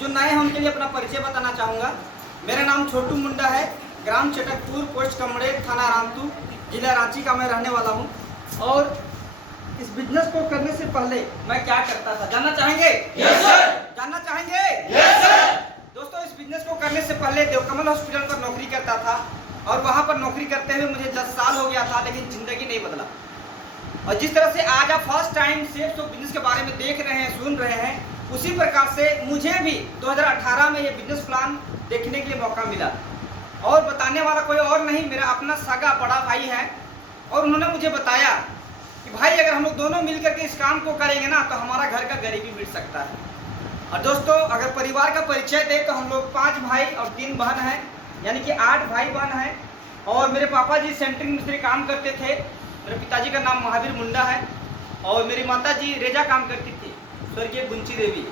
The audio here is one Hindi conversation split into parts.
जो नए हैं उनके लिए अपना परिचय बताना चाहूँगा। मेरा नाम छोटू मुंडा है, ग्राम चटकपुर, पोस्ट कमड़े, थाना रामतू, जिला रांची का मैं रहने वाला हूँ। और इस बिजनेस को करने से पहले मैं क्या करता था जानना चाहेंगे? Yes sir. जानना चाहेंगे? Yes sir. दोस्तों, इस बिजनेस को करने से पहले देवकमल हॉस्पिटल पर नौकरी करता था और वहाँ पर नौकरी करते हुए मुझे 10 साल हो गया था, लेकिन ज़िंदगी नहीं बदला। और जिस तरह से आज आप first time sales of business के बारे में देख रहे हैं, सुन रहे हैं, उसी प्रकार से मुझे भी 2018 में ये बिजनेस प्लान देखने के लिए मौका मिला। और बताने वाला कोई और नहीं, मेरा अपना सगा बड़ा भाई है। और उन्होंने मुझे बताया कि भाई अगर हम लोग दोनों मिलकर के इस काम को करेंगे ना तो हमारा घर का गरीबी मिट सकता है। और दोस्तों, अगर परिवार का परिचय दे तो हम लोग 5 भाई और 3 बहन हैं, यानी कि 8 भाई बहन हैं। और मेरे पापा जी सेंटरिंग मिस्त्री काम करते थे। मेरे पिताजी का नाम महावीर मुंडा है और मेरी माता जी रेजा काम करती थी, स्वर्गीय बुंची देवी।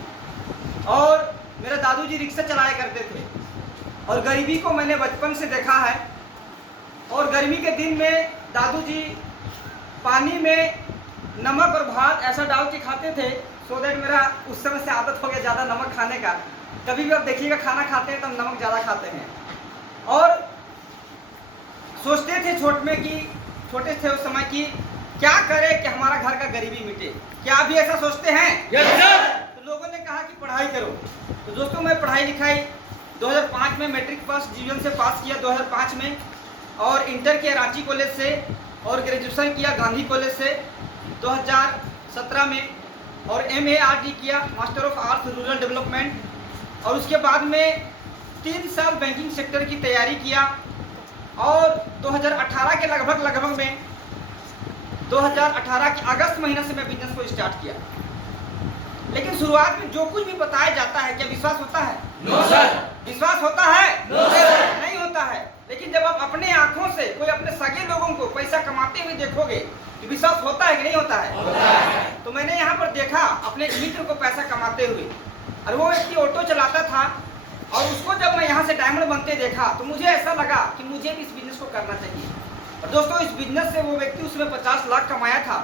और मेरे दादू जी रिक्शा चलाया करते थे। और गरीबी को मैंने बचपन से देखा है। और गर्मी के दिन में दादू जी पानी में नमक और भात ऐसा डाल के खाते थे, सो दैट मेरा उस समय से आदत हो गया ज़्यादा नमक खाने का। कभी भी आप देखिएगा खाना खाते हैं तो हम नमक ज़्यादा खाते हैं। और सोचते थे छोटे थे उस समय कि क्या करें कि हमारा घर का गरीबी मिटे। क्या अभी ऐसा सोचते हैं? Yes sir. तो लोगों ने कहा कि पढ़ाई करो। तो दोस्तों, मैं पढ़ाई लिखाई 2005 में मैट्रिक फर्स्ट डिवीजन से पास किया 2005 में। और इंटर किया रांची कॉलेज से और ग्रेजुएशन किया गांधी कॉलेज से 2017 में। और MARD किया, master of arts rural development. और उसके बाद में 3 साल बैंकिंग सेक्टर की तैयारी किया। और 2018 के लगभग में 2018 के अगस्त महीने से मैं बिजनेस को स्टार्ट किया। लेकिन शुरुआत में जो कुछ भी बताया जाता है, क्या विश्वास होता है? No sir. विश्वास होता है? No sir. नहीं होता है। लेकिन जब आप अपने आंखों से कोई अपने सगे लोगों को पैसा कमाते हुए देखोगे तो विश्वास होता है कि नहीं होता है? होता है। तो मैंने यहाँ पर देखा अपने मित्र को पैसा कमाते हुए, और वो व्यक्ति ऑटो चलाता था। और उसको जब मैं यहाँ से डायमंड बनते देखा तो मुझे ऐसा लगा कि मुझे भी इस बिजनेस को करना चाहिए। और दोस्तों, इस बिजनेस से वो व्यक्ति उसमें 50 लाख कमाया था।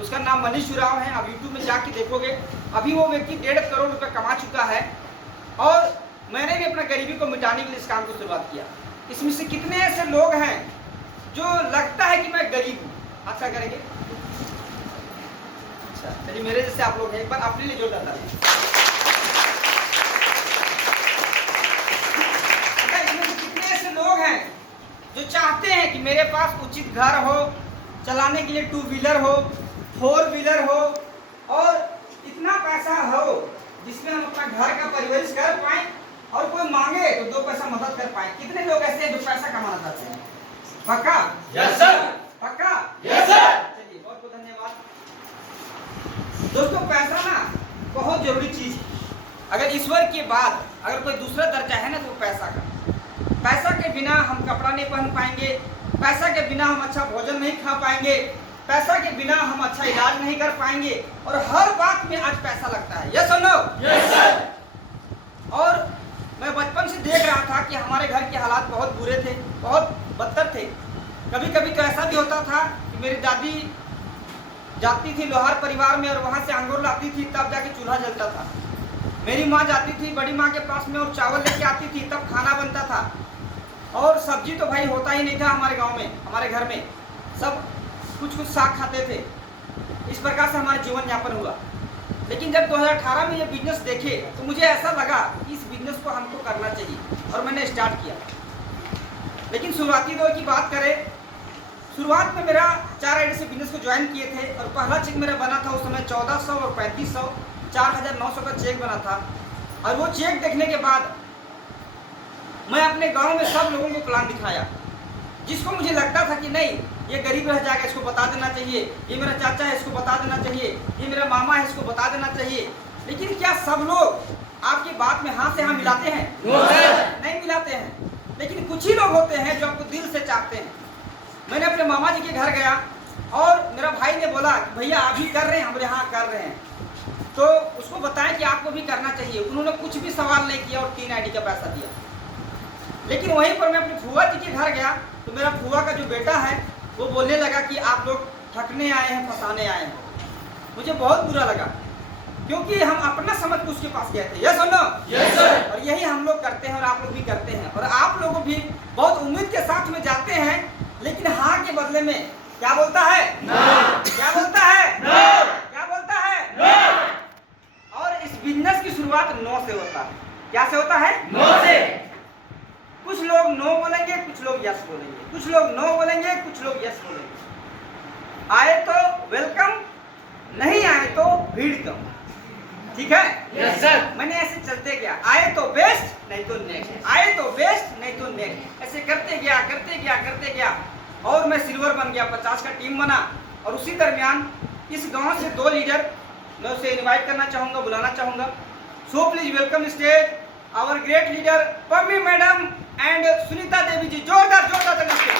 उसका नाम मनीष उराव है। आप यूट्यूब में जाके देखोगे, अभी वो व्यक्ति 1.5 करोड़ रुपए कमा चुका है। और मैंने भी अपना गरीबी को मिटाने के लिए इस काम को शुरुआत किया। इसमें से कितने ऐसे लोग हैं जो लगता है कि मैं गरीब हूँ? अच्छा करेंगे? अच्छा, चलिए, मेरे जैसे आप लोग हैं, एक बार अपने लिए जोरदार ताली। लोग हैं जो चाहते हैं कि मेरे पास उचित घर हो, चलाने के लिए 2 व्हीलर हो, 4 व्हीलर हो, और इतना पैसा हो जिसमें हम अपना घर का परिवेश कर पाएं और कोई मांगे तो 2 पैसा मदद कर पाएं। कितने लोग ऐसे हैं जो पैसा कमाना चाहते हैं? पक्का? Yes sir. पक्का? Yes sir. चलिए, बहुत बहुत धन्यवाद। दोस्तों, पैसा ना बहुत जरूरी चीज है। अगर ईश्वर के बाद अगर कोई दूसरा दर्जा है ना तो पैसा का। पैसा के बिना हम कपड़ा नहीं पहन पाएंगे, पैसा के बिना हम अच्छा भोजन नहीं खा पाएंगे, पैसा के बिना हम अच्छा इलाज नहीं कर पाएंगे। और हर बात में आज पैसा लगता है। यस और नो? Yes sir. और मैं बचपन से देख रहा था कि हमारे घर के हालात बहुत बुरे थे, बहुत बदतर थे। कभी कभी तो ऐसा भी होता था कि मेरी दादी जाती थी लोहार परिवार में और वहाँ से अंगूर लाती थी, तब जाके चूल्हा जलता था। मेरी माँ जाती थी बड़ी माँ के पास में और चावल लेके आती थी, तब खाना बनता था। और सब्जी तो भाई होता ही नहीं था हमारे गांव में, हमारे घर में सब कुछ साग खाते थे। इस प्रकार से हमारा जीवन यापन हुआ। लेकिन जब 2018 में ये बिजनेस देखे तो मुझे ऐसा लगा कि इस बिजनेस को हमको करना चाहिए और मैंने स्टार्ट किया। लेकिन शुरुआती दौर की बात करें, शुरुआत में मेरा 4 आईडी से बिजनेस को ज्वाइन किए थे। और पहला चेक मेरा बना था उस समय 1400 और 3500, 4900 का चेक बना था। और वो चेक देखने के बाद मैं अपने गांव में सब लोगों को प्लान दिखाया। जिसको मुझे लगता था कि नहीं, ये गरीब रह जाएगा, इसको बता देना चाहिए, ये मेरा चाचा है, इसको बता देना चाहिए, ये मेरा मामा है, इसको बता देना चाहिए। लेकिन क्या सब लोग आपकी बात में हाँ से हाँ मिलाते हैं? नहीं मिलाते हैं। लेकिन कुछ ही लोग होते हैं जो आपको दिल से चाहते हैं। मैंने अपने मामा जी के घर गया और मेरा भाई ने बोला कि भैया आप भी कर रहे हैं, हमारे यहाँ कर रहे हैं, तो उसको बताएं कि आपको भी करना चाहिए। उन्होंने कुछ भी सवाल नहीं किया और 3 आईडी का पैसा दिया। लेकिन वहीं पर मैं अपनी फुआ जी के घर गया तो मेरा फुआ का जो बेटा है वो बोलने लगा कि आप लोग ठगने आए हैं, फंसाने आए हैं। मुझे बहुत बुरा लगा क्योंकि हम अपना समझ के उसके पास गए थे। यस और नो? यस आप लोग भी करते हैं और आप लोग भी बहुत उम्मीद के साथ में जाते हैं, लेकिन हाँ के बदले में क्या बोलता है? क्या बोलता है? क्या बोलता है? और इस बिजनेस की शुरुआत नो से होता है। क्या से होता है? नो से। कुछ लोग नो बोलेंगे, कुछ लोग यस बोलेंगे, कुछ लोग नो बोलेंगे, कुछ लोग यस बोलेंगे। आए तो वेलकम, नहीं आए तो भीड़ कम। ठीक है? Yes sir. मैंने ऐसे चलते गया, आए तो बेस्ट नहीं तो नेक्स्ट, आए तो बेस्ट नहीं तो नेक्स्ट, ऐसे करते गया और मैं सिल्वर बन गया, 50 का टीम बना। और उसी दरमियान इस गांव से 2 लीडर मैं उसे इनवाइट करना चाहूँगा, बुलाना चाहूँगा। So please welcome stage our great leader Pammi madam and Sunita Devi ji. जोरदार तालियां।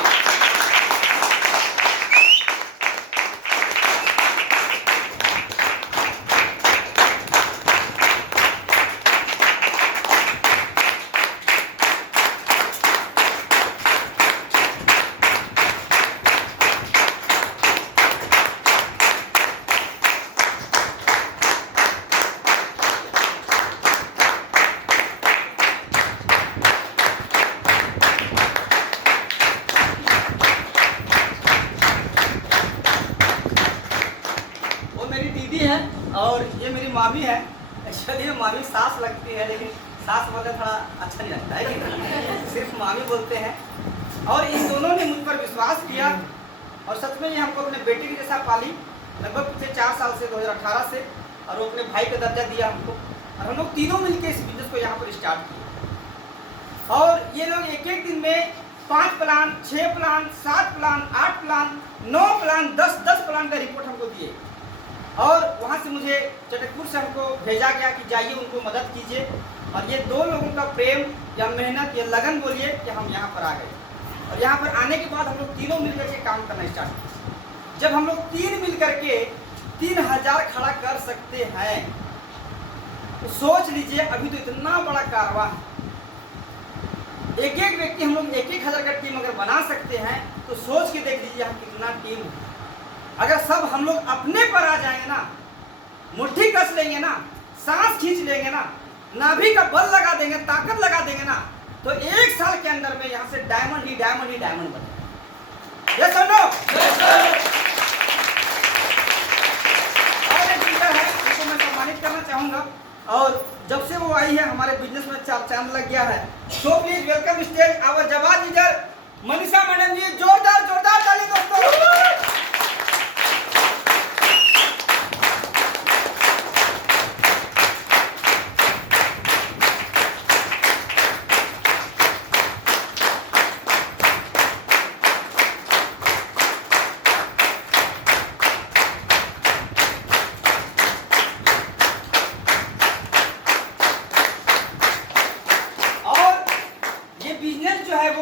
और ये मेरी मामी है। एक्चुअली ये मामी सास लगती है, लेकिन सास बोलते थोड़ा अच्छा नहीं लगता है कि सिर्फ मामी बोलते हैं। और इन दोनों ने मुझ पर विश्वास किया और सच में ये हमको अपने बेटे के जैसा पाली, लगभग पिछले 4 साल से 2018 से, और वो अपने भाई का दर्जा दिया हमको और हम लोग तीनों मिलकर इस बिजनेस को यहाँ पर स्टार्ट किया। और ये लोग एक एक दिन में 5 plan, 6 plan, 7 plan, 8 plan, 9 plan, 10 plan का रिपोर्ट हमको दिए। और वहाँ से मुझे चटकपुर से हमको भेजा गया कि जाइए उनको मदद कीजिए। और ये 2 लोगों का प्रेम या मेहनत या लगन बोलिए कि हम यहाँ पर आ गए। और यहाँ पर आने के बाद हम लोग तीनों मिलकर के काम करना स्टार्ट किया। जब हम लोग 3 मिलकर के 3000 खड़ा कर सकते हैं तो सोच लीजिए अभी तो इतना बड़ा कारवां है। एक एक व्यक्ति हम लोग 1-1000 का टीम अगर बना सकते हैं तो सोच के देख लीजिए हम कितना टीम है। अगर सब हम लोग अपने पर आ जाएंगे ना, मुट्ठी कस लेंगे ना, सांस खींच लेंगे ना, नाभि का बल लगा देंगे, ताकत लगा देंगे ना, तो 1 साल के अंदर में यहाँ से डायमंड ही डायमंड बने। यस और नो? और एक लीडर है जिसको मैं सम्मानित करना चाहूँगा और जब से वो आई है हमारे बिजनेस में 4 चांद लग गया है। So please welcome stage our जवान लीडर मनीषा मैडम जी। जोरदार ताली दोस्तों।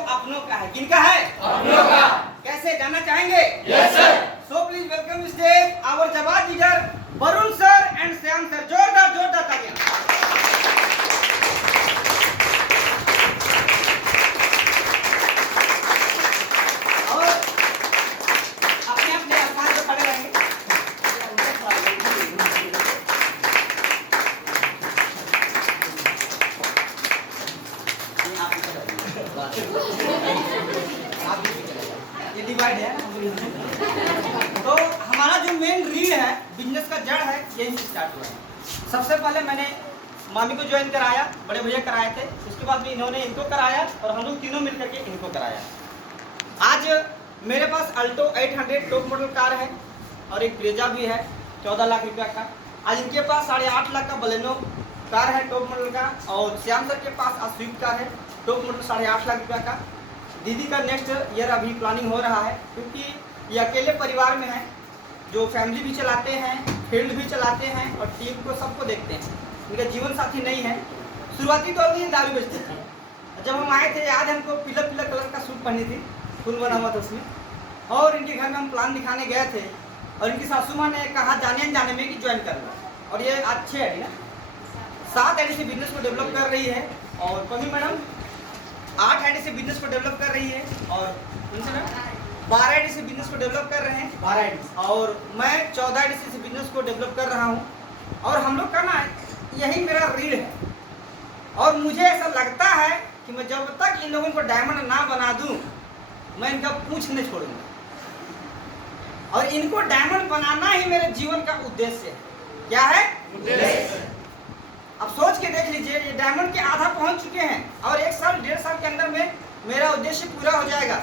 अपनों का है। किनका है? अपनों का। कैसे जानना चाहेंगे? Yes sir. So please welcome stage our जवान leader Varun sir and Shyam sir. जोरदार तालियां। और अपने स्थान पर खड़े रहेंगे। ये डिवाइड है तो हमारा जो मेन रीड है, बिजनेस का जड़ है, यहीं से स्टार्ट हुआ है। सबसे पहले मैंने मामी को ज्वाइन कराया, बड़े भैया कराए थे, उसके बाद में इन्होंने इनको कराया और हम लोग तीनों मिलकर के इनको कराया। आज मेरे पास अल्टो 800 टॉप मॉडल कार है और एक ब्रेजा भी है 14 लाख रुपया का। आज इनके पास 8.5 लाख का बलेनो कार है टॉप मॉडल का, और श्याम सर के पास आज स्विफ्ट कार है टॉप मॉडल 8.5 लाख रुपया का। दीदी का नेक्स्ट ईयर अभी प्लानिंग हो रहा है, क्योंकि ये अकेले परिवार में है जो फैमिली भी चलाते हैं, फील्ड भी चलाते हैं और टीम को सबको देखते हैं। इनका जीवन साथी नहीं है। शुरुआती दौर में ये दारू बेचते थे। जब हम आए थे याद है हमको पीला कलर का सूट पहनी थी, फूल बना हुआ था उसमें, और इनके घर में हम प्लान दिखाने गए थे और इनकी सासू माँ ने कहा जाने में कि ज्वाइन कर लो। और ये अच्छे है ना, 7 आईडी से बिजनेस को डेवलप कर रही है और पम्मी मैडम 8 आईडी से बिजनेस को डेवलप कर रही है और उनसे ना 12 आईडी से बिजनेस को डेवलप कर रहे हैं, 12 आईडी, और मैं 14 आईडी से बिजनेस को डेवलप कर रहा हूँ। और हम लोग का ना यही मेरा रीड है। और मुझे ऐसा लगता है कि मैं जब तक इन लोगों को डायमंड ना बना दूं, मैं इनका पूछ नहीं छोड़ूंगा। और इनको डायमंड बनाना ही मेरे जीवन का उद्देश्य है। क्या है? उद्देश्य। अब सोच के देख लीजिए, ये डायमंड के आधा पहुंच चुके हैं और 1 साल 1.5 साल के अंदर में मेरा उद्देश्य पूरा हो जाएगा।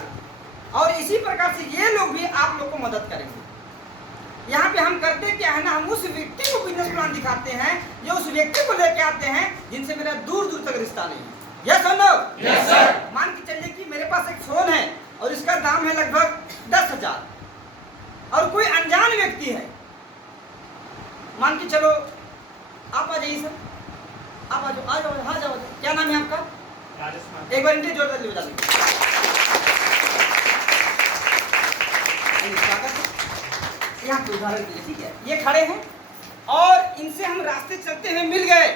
और इसी प्रकार से ये लोग भी आप लोग को मदद करेंगे। यहाँ पे हम करते क्या है ना, हम उस व्यक्ति को बिजनेस प्लान दिखाते हैं जो उस व्यक्ति को लेके आते हैं जिनसे मेरा दूर दूर तक रिश्ता नहीं है। यस और नो? Yes sir. मान के चलिए कि मेरे पास एक फोन है और इसका दाम है लगभग 10,000 और कोई अनजान व्यक्ति है, मान के चलो आप आ जाइए सर, आप आ जाओ, आ जाओ, हाँ जाओ। क्या नाम है आपका? राजस्थान। एक बार इनके जोरदार बजा दीजिए। यहाँ पे उदाहरण के लिए, ठीक है, ये खड़े हैं और इनसे हम रास्ते चलते हुए मिल गए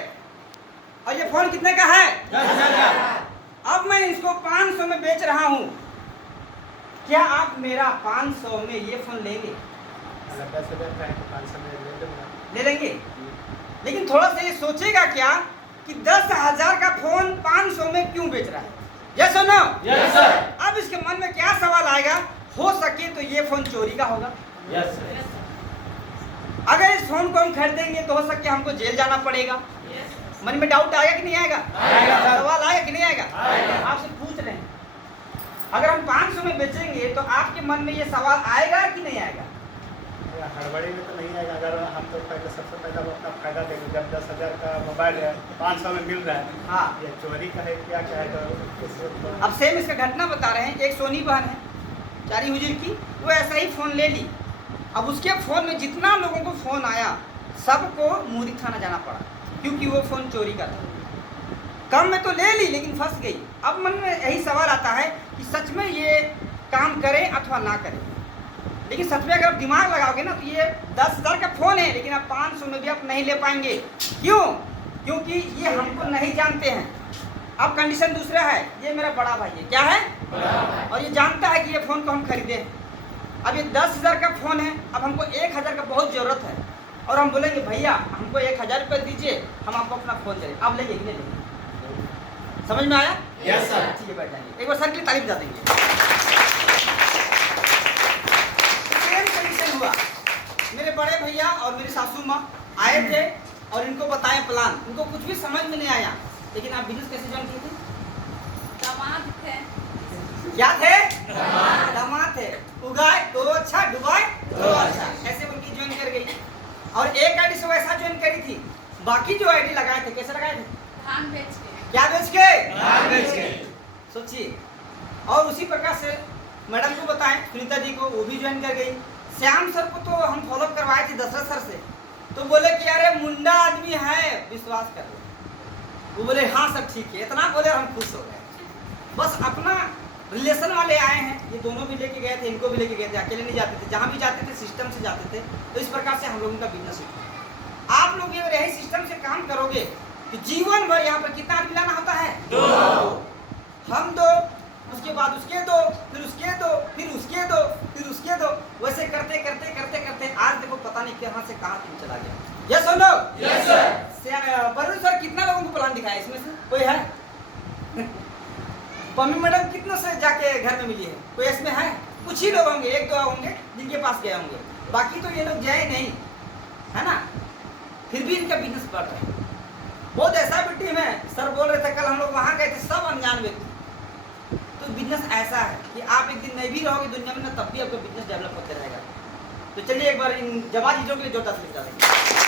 और ये फोन कितने का है? 10,000 का। अब मैं इसको 500 में बेच रहा हूँ। क्या आप मेरा 500 में ये फोन लेंगे? अगर 10,000 का है तो 500 में ले लूंगा। ले लेंगे? लेकिन थोड़ा सा ये सोचेगा क्या कि 10,000 का फोन 500 में क्यों बेच रहा है? यस और नो? Yes sir. अब इसके मन में क्या सवाल आएगा? हो सके तो ये फोन चोरी का होगा। Yes sir. अगर इस फोन को हम खरीदेंगे तो हो सकता है हमको जेल जाना पड़ेगा। मन में डाउट आएगा कि नहीं आएगा? आएगा सर। सवाल आएगा कि नहीं आएगा? आएगा। आपसे पूछ रहे हैं, अगर हम 500 में बेचेंगे तो आपके मन में ये सवाल आएगा कि नहीं आएगा? हड़बड़ी में तो नहीं आएगा। अगर हम तो पहले सबसे पहले वो अपना फायदा देंगे। जब 10,000 का मोबाइल है 500 में मिल रहा है, हाँ। ये चोरी का है क्या क्या है? तो अब सेम इसका घटना बता रहे हैं। एक सोनी बहन है चारी हुजूर की, वो ऐसा ही फ़ोन ले ली। अब उसके फ़ोन में जितना लोगों को फ़ोन आया सबको मुरी थाना जाना पड़ा क्योंकि वो फ़ोन चोरी का था। कम में तो ले ली लेकिन फंस गई। अब मन में यही सवाल आता है कि सच में ये काम करें अथवा ना करें। लेकिन सच में अगर आप दिमाग लगाओगे ना तो ये 10,000 का फ़ोन है लेकिन आप 500 में भी आप नहीं ले पाएंगे। क्यों? क्योंकि ये हमको नहीं जानते हैं। अब कंडीशन दूसरा है, ये मेरा बड़ा भाई है। क्या है? और ये जानता है कि ये फ़ोन को हम खरीदे। अब ये 10,000 का फ़ोन है, अब हमको 1,000 का बहुत ज़रूरत है और हम बोलेंगे भैया हमको 1,000 रुपये दीजिए, हम आपको अपना फ़ोन देंगे। आप लेंगे कि नहीं लेंगे? समझ में आया? Yes sir. ठीक है, बैठ जाएंगे। एक बार सर की तारीफ बजा देंगे। सेम कंडीशन हुआ। मेरे बड़े भैया और मेरी सासू माँ आए थे और इनको बताए प्लान। इनको कुछ भी समझ में नहीं आया। लेकिन आप बिजनेस कैसे ज्वाइन किए थे? दामाद थे। क्या थे? दामाद थे। उगाए तो अच्छा, डुबाए तो अच्छा, ऐसे उनकी ज्वाइन कर गई। और एक आईडी से वैसा ज्वाइन करी थी, बाकी जो आईडी लगाए थे कैसे लगाए थे? धान बेच के। क्या बेच के? धान बेच के। सोचिए। और उसी प्रकार से मैडम को बताएं, सुनीता जी को, वो भी ज्वाइन कर गई। श्याम सर को तो हम फॉलो करवाए थे दशरथ सर से, तो बोले कि अरे मुंडा आदमी है, विश्वास कर लो। वो बोले हाँ सर ठीक है, इतना बोले हम खुश हो गए। बस अपना रिलेशन वाले आए हैं, ये दोनों भी लेके गए थे, इनको भी लेके गए थे, अकेले नहीं जाते थे। जहाँ भी जाते थे सिस्टम से जाते थे। तो इस प्रकार से हम लोगों का बिजनेस होता है। आप लोग अगर यही सिस्टम से काम करोगे कि जीवन भर यहाँ पर कितना आदमी लाना होता है? 2। हम 2, उसके बाद उसके 2, फिर उसके 2, फिर उसके 2, फिर उसके 2, वैसे करते करते करते करते आज देखो पता नहीं कहाँ से कहाँ तुम चला गया। यस और no? Yes sir. Barun sir कितना लोगों को प्लान दिखाया इसमें से? कोई है? पम्मी मैडम कितनों से जाके घर में मिली है? कोई इसमें है? कुछ ही लोग होंगे, 1-2 होंगे जिनके पास गए होंगे, बाकी तो ये लोग जाए नहीं, है ना? फिर भी इनका बिजनेस बढ़ रहा है। बहुत ऐसा भी टीम है, सर बोल रहे थे कल हम लोग वहाँ गए थे, सब अनजान व्यक्ति। तो बिजनेस ऐसा है कि आप एक दिन नहीं भी रहोगे दुनिया में ना, तब भी आपका बिजनेस डेवलप होते रहेगा। तो चलिए एक बार इन जवाब चीज़ों के लिए जोरदार से बता देंगे।